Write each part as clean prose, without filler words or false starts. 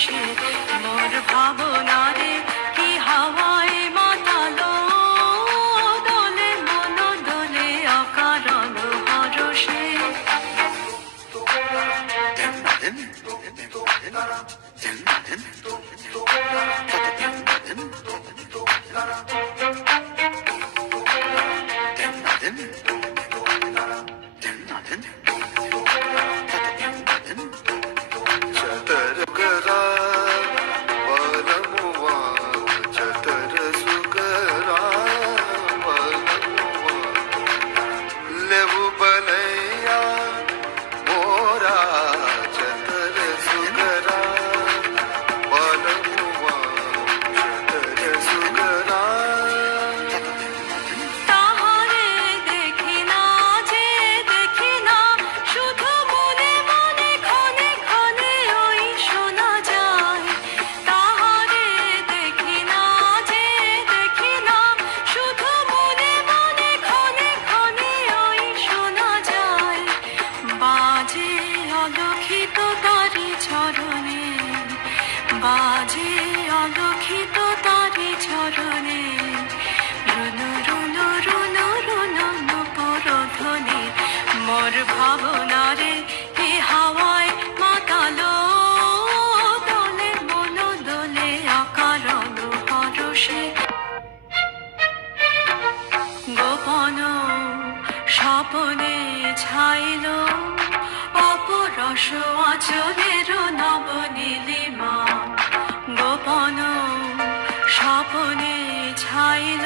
সুবাসে মোর ভাবনারে কি হাওয়ায় মাতালো দোলে মন দোলে অকারণ হরষে বাজে অলক্ষিত তারি চরণে রুনু রুনু রুনু রুনু নুপুরধ্বনি মোর ভাবনারে এ হাওয়ায় মাতালো দোলে মন দোলে অকারণ হরষে গোপন স্বপনে ছাইল অপরস আচলের নবনীলিমা গোপন স্বপনে ছাইল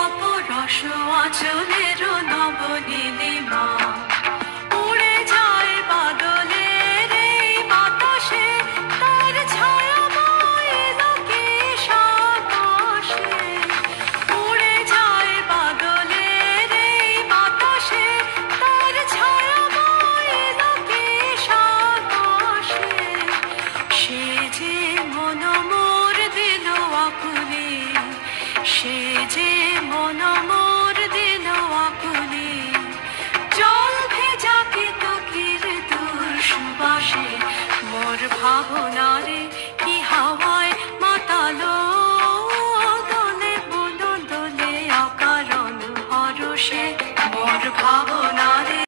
অপরস আচলের নবনীলিমা উড়ে যায় বাদলের এই বাতাসে তার ছায়াময় লোকে সাতাশে উড়ে যায় বাদলের এই বাতাসে তার ছায়াময় লোকে সাতাশে সে যে মন মোর দিল আকুলে সে যে মন মোর দিল আকুলে জল ভেজা কেতকীর দূর সুবাসে মোর ভাবনারে কি হাওয়ায় মাতালো দোলে মন দোলে অকারণ হরষে মোর ভাব